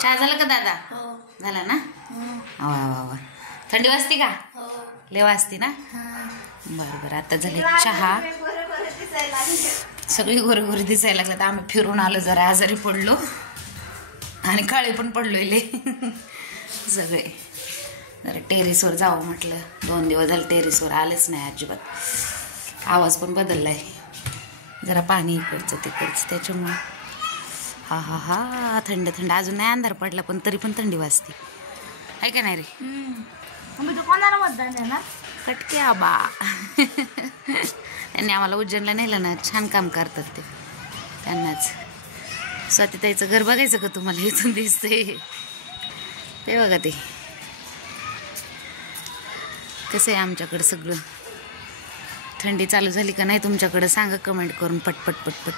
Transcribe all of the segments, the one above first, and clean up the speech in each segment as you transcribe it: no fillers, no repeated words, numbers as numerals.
चहा झाला का दादा? झाला ना? वा वा वा. थंडी वाजते का? लय वाजते ना? बरं बरं. आता झाले चहा. सगळी गोरे गोरे दिसायला लागल्यात. आम्ही फिरून आलो, जरा आजारी पडलो आणि काळे पण पडलोय सगळे. जरा टेरेसवर जावं म्हटलं. 2 दिवस झाले टेरेसवर आलेच नाही अजिबात. आवाज पण बदललाय. जरा पाणी इकडचं तिकडचं त्याच्यामुळे. हा हा हा. थंड थंड. अजून नाही अंधार पडला पण तरी पण थंडी वाजते. आहे का नाही रे? कोणाला मतदान आहे ना? कटके आबा. त्यांनी आम्हाला उज्जैनला नेलं ना. छान काम करतात ते. त्यांनाच. स्वातीताईचं घर बघायचं का तुम्हाला? इथून दिसते ते बघा. ते कसं आहे आमच्याकडं सगळं. थंडी चालू झाली का नाही तुमच्याकडं सांगा कमेंट करून पटपट पटपट.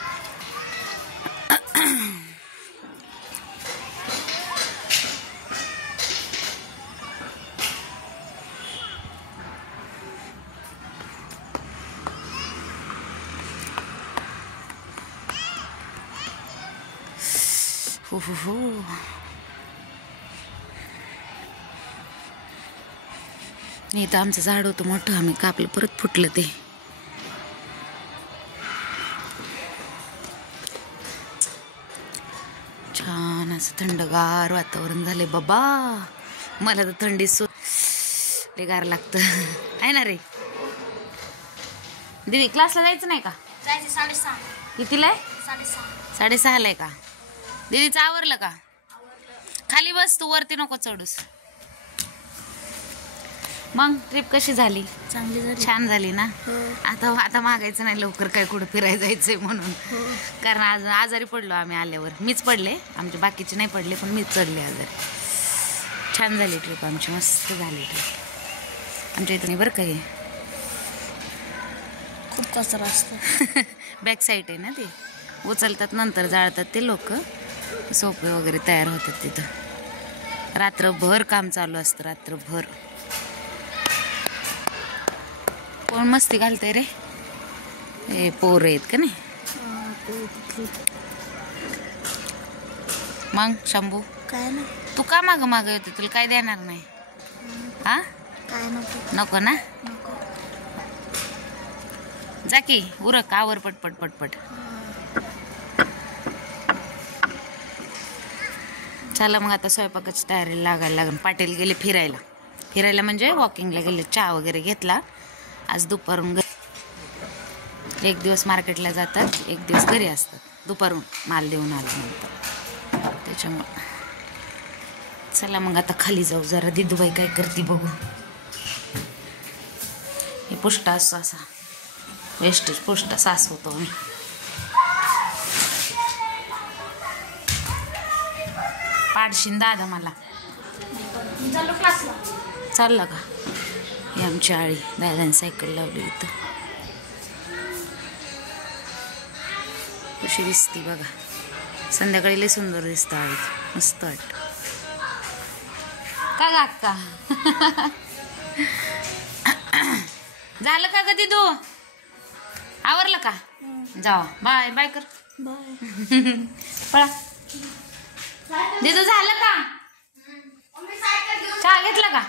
हो हो हो. इथं आमचं झाड होतं मोठं, आम्ही कापलं, परत फुटलं ते. छान असं थंडगार वातावरण झालंय बाबा. मला तर थंडी लय गार लागतं. आहे ना रे? दिदी क्लासला जायचं नाही का? 6:30. कितीला आहे? 6:30ला आहे का? दीदीचं आवरलं का? खाली बस तू, वरती नको चढूस. मग ट्रिप कशी झाली? चांगली झाली. छान झाली ना? आता आता मागायचं नाही लवकर काय कुठं फिरायला जायचंय म्हणून. कारण आज आजारी पडलो आम्ही आल्यावर. मीच पडले, आमचे बाकीचे नाही पडले पण मीच चढले आजारी. छान झाली ट्रिप आमची, मस्त झाली ट्रिप आमच्या इथं. नाही बरं का हे खूप कचरा असतो. बॅक साईड आहे ना, ते उचलतात नंतर जाळतात ते लोक. सोपे वगैरे तयार होतात तिथं. रात्रभर काम चालू असतं, रात्रभर. कोण मस्ती घालतंय रे? हे पोरं आहेत का नाही? मग शंभू काय ना? तू का मागं मागं येते? तुला काय देणार नाही? हा? काय नको? नको ना? जा की उरक, आवर पटपट पटपट. चला मग आता स्वयंपाकाची तयारी लागायला लागेल. पाटील गेले फिरायला. फिरायला म्हणजे वॉकिंगला गेले. चहा वगैरे घेतला. आज दुपारून एक दिवस मार्केटला जातात, एक दिवस घरी असतात. दुपारून माल देऊन आल्यानंतर त्याच्यामुळं. चला मग आता खाली जाऊ, जरा दिदूबाई काय करते बघू. हे पुष्टा असं असा वेस्टेज पुष्टा सास होतो मी. पाडशीन दादा मला. चालला का? ही आमची आळी. दादाने सायकल लावली इथं. कशी दिसती बघा. संध्याकाळी लय सुंदर दिसतं आळी. मस्त वाटतं का अक्का? झालं का ग दिदू? आवरलं का? जावा. बाय बाय कर. बाय. पळा. दिदू झालं का? चहा घेतला का?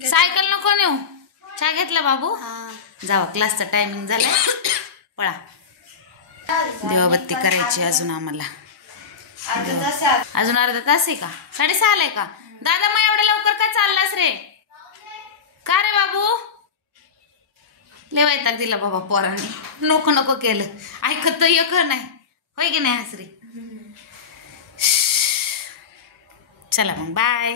सायकल नको नेऊ. चहा घेतला बाबू? जावा, क्लासचा टायमिंग झालाय. पळा. दिवाबत्ती करायची अजून आम्हाला. अजून अर्धा तास आहे का? 6:30 आहे का? दादा मग एवढ्या लवकर काय चाललास रे? का रे बाबू? लय वैताग दिला बाबा पोरांनी. नको नको केलं. ऐकत तर एक नाही. होय की नाही हसरी? चला मग बाय.